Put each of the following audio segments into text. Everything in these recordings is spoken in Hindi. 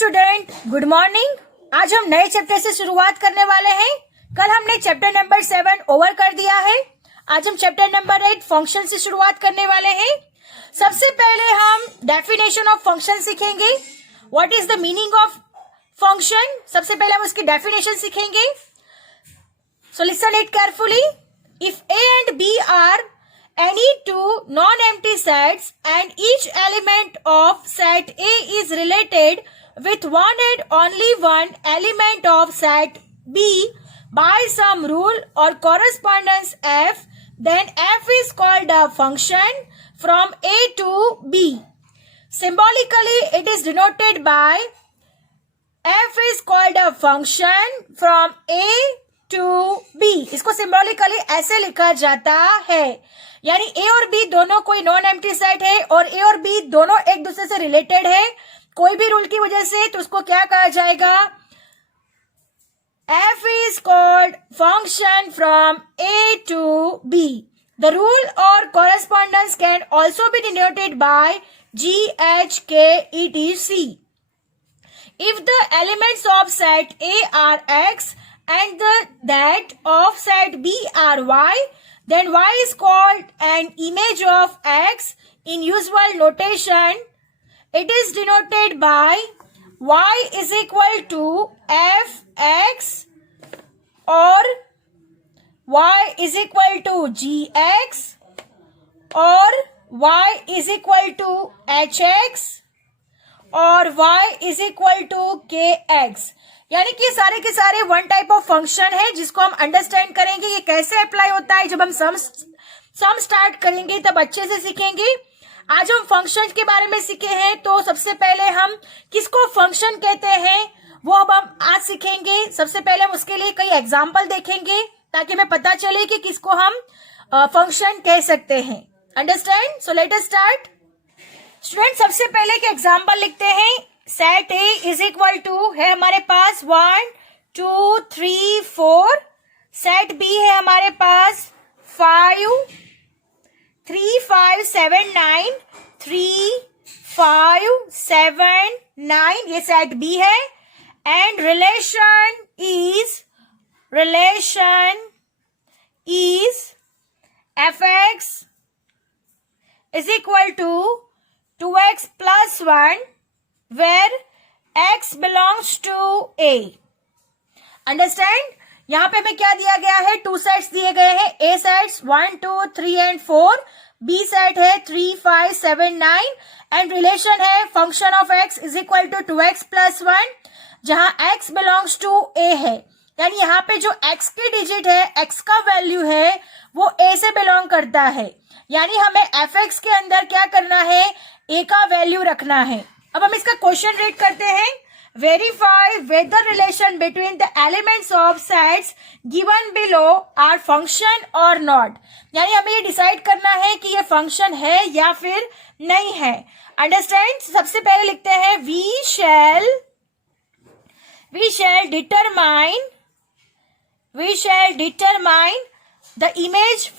Student, good morning. आज हम नए चैप्टर से शुरुआत करने वाले हैं। कल हमने चैप्टर नंबर 7 ओवर कर दिया है। आज हम चैप्टर नंबर 8 फंक्शन से शुरुआत करने वाले हैं। सबसे पहले हम डेफिनेशन ऑफ फंक्शन सीखेंगे। What is the meaning of function? सबसे पहले हम उसकी डेफिनेशन सीखेंगे। So listen it carefully. If A and B are any two non-empty sets and each element of set A is related with one and only one element of set B by some rule or correspondence f, then f is called a function from A to B. Symbolically, it is denoted by f is called a function from A to B. इसको सिंबॉलिकली ऐसे लिखा जाता है, यानी ए और बी दोनों कोई नॉन एम्प्टी सेट है और ए और बी दोनों एक दूसरे से रिलेटेड है कोई भी रूल की वजह से, तो उसको क्या कहा जाएगा? f is called function from A to B. The rule or correspondence can also be denoted by g, h, k, etc. If the elements of set A are x and that of set B are y, then y is called an image of x. In usual notation, it is denoted by y is equal to fx or y is equal to gx or y is equal to hx और y is equal to kx। यानी कि सारे के सारे वन टाइप ऑफ फंक्शन है जिसको हम अंडरस्टैंड करेंगे ये कैसे अप्लाई होता है। जब हम सम स्टार्ट करेंगे तब अच्छे से सीखेंगे। आज हम फंक्शन के बारे में सीखे हैं, तो सबसे पहले हम किसको फंक्शन कहते हैं वो अब हम आज सीखेंगे। सबसे पहले हम उसके लिए कई एग्जाम्पल देखेंगे ताकि हमें पता चले कि किसको हम फंक्शन कह सकते हैं। Understand? So let us start. Student, सबसे पहले के एग्जाम्पल लिखते हैं। Set A is equal to है हमारे पास 1 2 3 4। सेट बी है हमारे पास 5 3 5 7 9 3 5 7 9, ये सेट बी है। And relation is F x is equal to 2x plus 1 where x belongs to A. Understand? यहाँ पे हमें क्या दिया गया है? 2 सेट्स दिए गए हैं। A sets 1 2 3 and 4, B set है 3 5 7 9 एंड रिलेशन है function of x is equal to 2x plus 1 जहां x बिलोंग्स टू A है। यानी यहाँ पे जो x की डिजिट है, x का वैल्यू है, वो A से बिलोंग करता है। यानी हमें fx के अंदर क्या करना है? A का वैल्यू रखना है। अब हम इसका क्वेश्चन रीड करते हैं। Verify whether relation between the elements of sets given below are function और नॉट। यानी हमें ये डिसाइड करना है कि ये फंक्शन है या फिर नहीं है। अंडरस्टैंड? सबसे पहले लिखते हैं we shall determine the image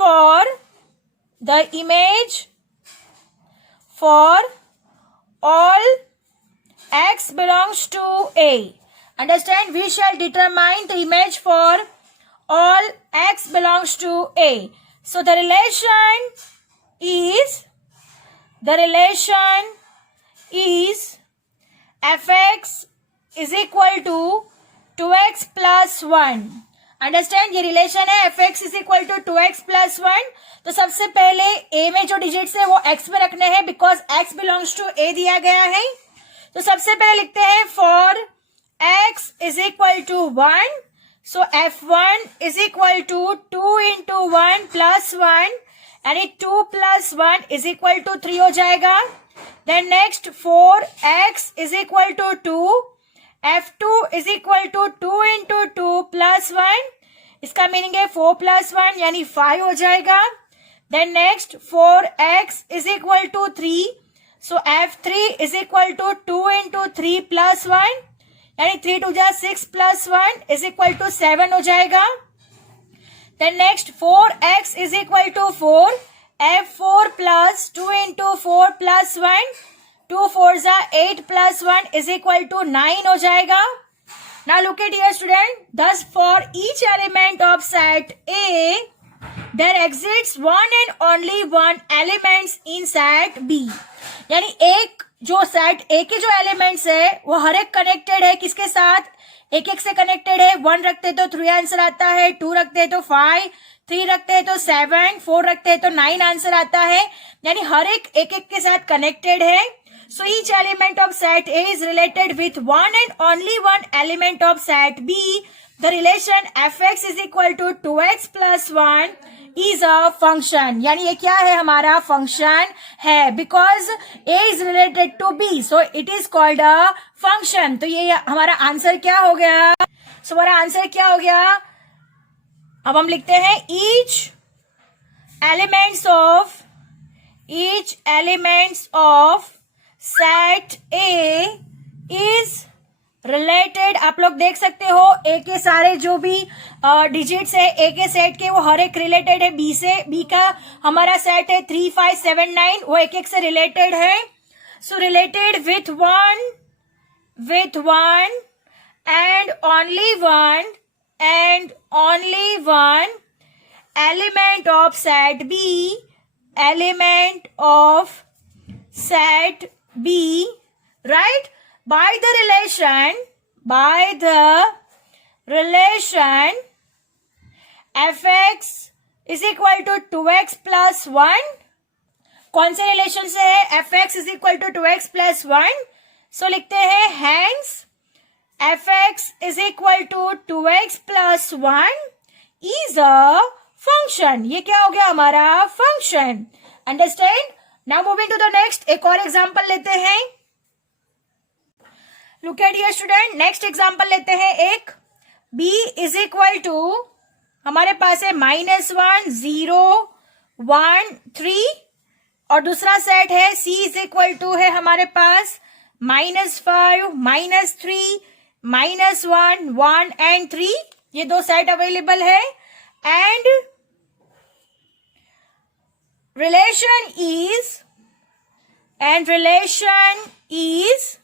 for all x belongs to A. Understand? We shall determine the image for all x belongs to A. So the relation is fx is equal to 2x plus 1. Understand? ये रिलेशन है fx is equal to 2x plus 1। तो सबसे पहले a में जो डिजिट्स है वो x में रखने हैं because x belongs to a दिया गया है। तो सबसे पहले लिखते हैं for x is equal to 1, so f1 is equal to 2 into 1 plus 1 यानी 2 प्लस 1 इज इक्वल टू 3 हो जाएगा। Then next 4x is equal to 2, f2 is equal to 2 into 2 plus 1, इसका मीनिंग है 4 प्लस 1 यानी 5 हो जाएगा। Then next 4x is equal to 3, so f3 is equal to 2 into 3 plus 1 यानी 3 2 जा 6 प्लस 1 इज इक्वल टू 7 हो जाएगा। Then next 4x is equal to 4, f4 plus 2 into 4 plus 1 2 4 जा 8 plus 1 is equal to 9 हो जाएगा. Now look at here student. Thus for each element of set A, there exists one and only one elements in set B. यानी एक जो सेट ए के जो एलिमेंट्स है वो हर एक कनेक्टेड है किसके साथ, एक एक से कनेक्टेड है. 1 रखते तो 3 आंसर आता है, 2 रखते तो 5, 3 रखते हैं तो 7, 4 रखते हैं तो 9 आंसर आता है. यानी हर एक एक के साथ कनेक्टेड है. So each element of set A is related with one and only one element of set B. The relation f x is equal to 2x + 1 is a function. यानी ये क्या है, हमारा फंक्शन है. Because A is related to B so it is called a function. तो ये हमारा आंसर क्या हो गया. सो हमारा आंसर क्या हो गया. अब हम लिखते हैं each elements of set A is related. आप लोग देख सकते हो ए के सारे जो भी डिजिट्स है ए के सेट के वो हर एक रिलेटेड है बी से. बी का हमारा सेट है 3 5 7 9 वो एक एक से रिलेटेड है. So related with one and only one element of set B, right? By the relation fx is equal to 2x plus 1. कौन से रिलेशन से है, fx is equal to 2x plus 1. सो लिखते हैं hence fx is equal to 2x plus 1 is a function. ये क्या हो गया, हमारा function. Understand. Now moving to the next. एक और एग्जांपल लेते हैं. Look at here student. Next example लेते हैं एक. b इज इक्वल टू हमारे पास है -1 0 1 3 और दूसरा सेट है c इज इक्वल टू है हमारे पास -5 -3 -1 1 एंड 3. ये दो सेट अवेलेबल है. And relation is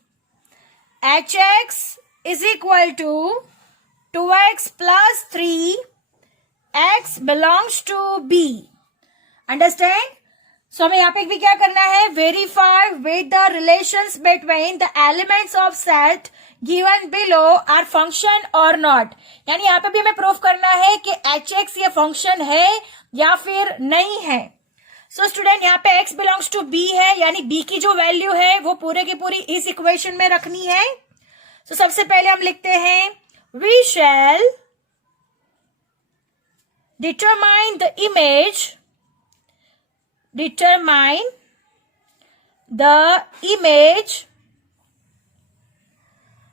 hx is equal to 2x plus 3 x belongs to b. Understand? So हमें यहाँ पे भी क्या करना है, verify with the relations between the elements of set given below are function or not. यानी यहाँ पे भी हमें प्रूफ करना है कि hx ये फंक्शन है या फिर नहीं है. सो स्टूडेंट यहाँ पे x बिलोंग्स टू b है यानी b की जो वैल्यू है वो पूरे की पूरी इस इक्वेशन में रखनी है. सो सबसे पहले हम लिखते हैं we shall determine the image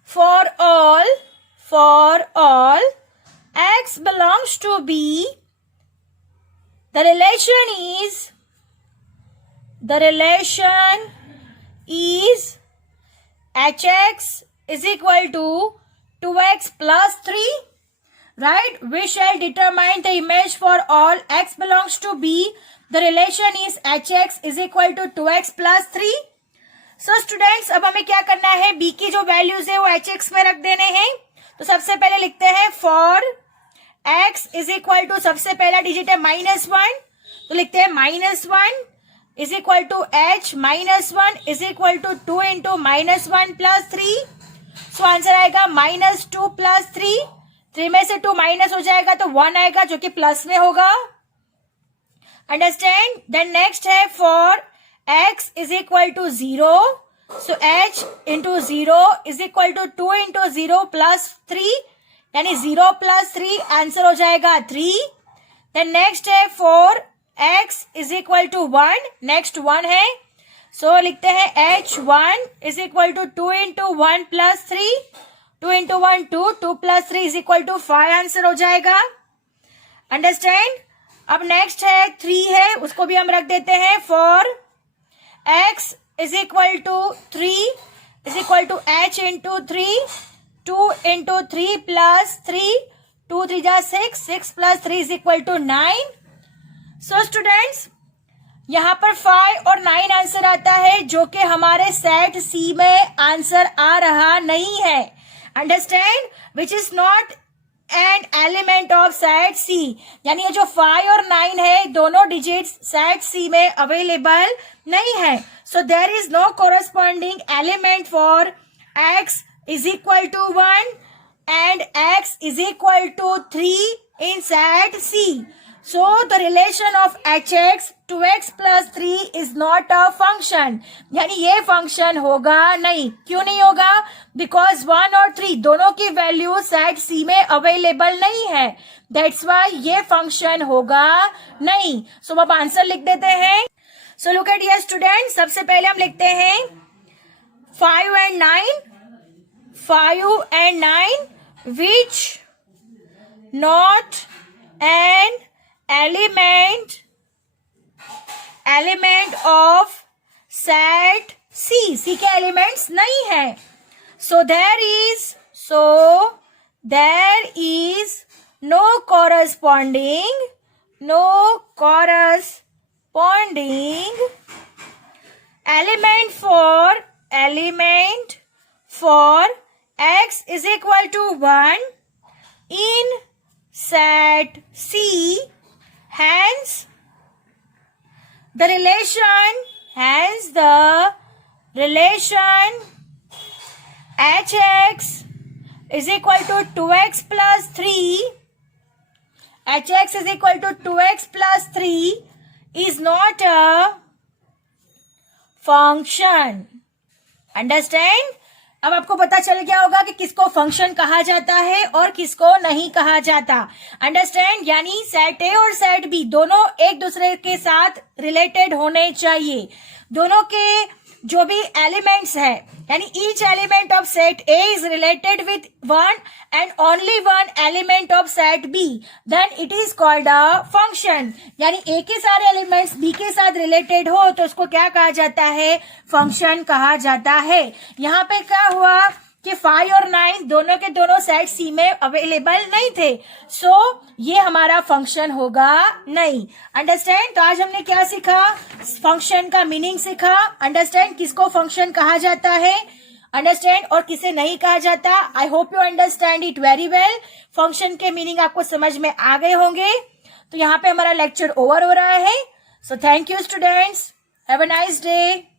for all x belongs to b. The relation is hx is equal to 2x plus 3, right? We shall determine the image for all x belongs to b. The relation is hx is equal to 2x plus 3. So students, अब हमें क्या करना है, b की जो वैल्यूज है वो hx में रख देने हैं. तो सबसे पहले लिखते हैं for x is equal to सबसे पहला डिजिट है -1 तो लिखते हैं -1 is equal to h -1 is equal to 2 into -1 plus 3. So answer आएगा -2 plus 3. 3 में से 2 माइनस हो जाएगा तो 1 आएगा जो कि प्लस में होगा. अंडरस्टैंड. देन नेक्स्ट है for x is equal to 0. So h into 0 is equal to 2 into 0 plus 3 यानी 0 plus 3 आंसर हो जाएगा 3. देन नेक्स्ट है for x is equal to 1. Next 1 है सो लिखते हैं h1 is equal to 2 into 1 plus 3. 2 into 1 2 2 plus 3 is equal to 5 answer हो जाएगा. अंडरस्टैंड. अब नेक्स्ट है 3 है उसको भी हम रख देते हैं for x is equal to 3 is equal to h into 3. 2 into 3 plus 3 2 3 जा 6 6 plus 3 is equal to 9. So students, यहाँ पर 5 और 9 आंसर आता है, जो कि हमारे सेट सी में आंसर आ रहा नहीं है. Understand? Which is not an element of set C. यानी ये जो 5 और 9 है, दोनों डिजिट्स सेट सी में अवेलेबल नहीं है. So there is no corresponding element for x is equal to 1 and x is equal to 3 in set C. So the relation of hx to x plus 3 is not a function. यानी ये फंक्शन होगा नहीं. क्यों नहीं होगा? Because 1 और 3 दोनों की वैल्यू सेट C में अवेलेबल नहीं है. That's why ये फंक्शन होगा नहीं. So अब आंसर लिख देते हैं. So look at here students. सबसे पहले हम लिखते हैं 5 and 9. 5 and 9 which not an element of set C. C के एलिमेंट्स नहीं है. So there is no corresponding element for x is equal to 1 in set C. Hence the relation hx is equal to 2x plus 3. hx is equal to 2x plus 3 is not a function. Understand? अब आपको पता चल गया होगा कि किसको फंक्शन कहा जाता है और किसको नहीं कहा जाता. अंडरस्टैंड? यानी सेट ए और सेट बी दोनों एक दूसरे के साथ रिलेटेड होने चाहिए. दोनों के जो भी एलिमेंट्स है, यानी each element of set A is related with one and only one element of set B, then it is called a function. यानी ए के सारे एलिमेंट्स बी के साथ रिलेटेड हो तो उसको क्या कहा जाता है? फंक्शन कहा जाता है. यहाँ पे क्या हुआ कि 5 और 9 दोनों के दोनों सेट सी में अवेलेबल नहीं थे. सो ये हमारा फंक्शन होगा नहीं. अंडरस्टैंड? तो आज हमने क्या सीखा? फंक्शन का मीनिंग सीखा. अंडरस्टैंड? किसको फंक्शन कहा जाता है, अंडरस्टैंड, और किसे नहीं कहा जाता. I hope you understand it very well. Function के मीनिंग आपको समझ में आ गए होंगे. तो यहाँ पे हमारा लेक्चर ओवर हो रहा है. So thank you students. Have a nice day.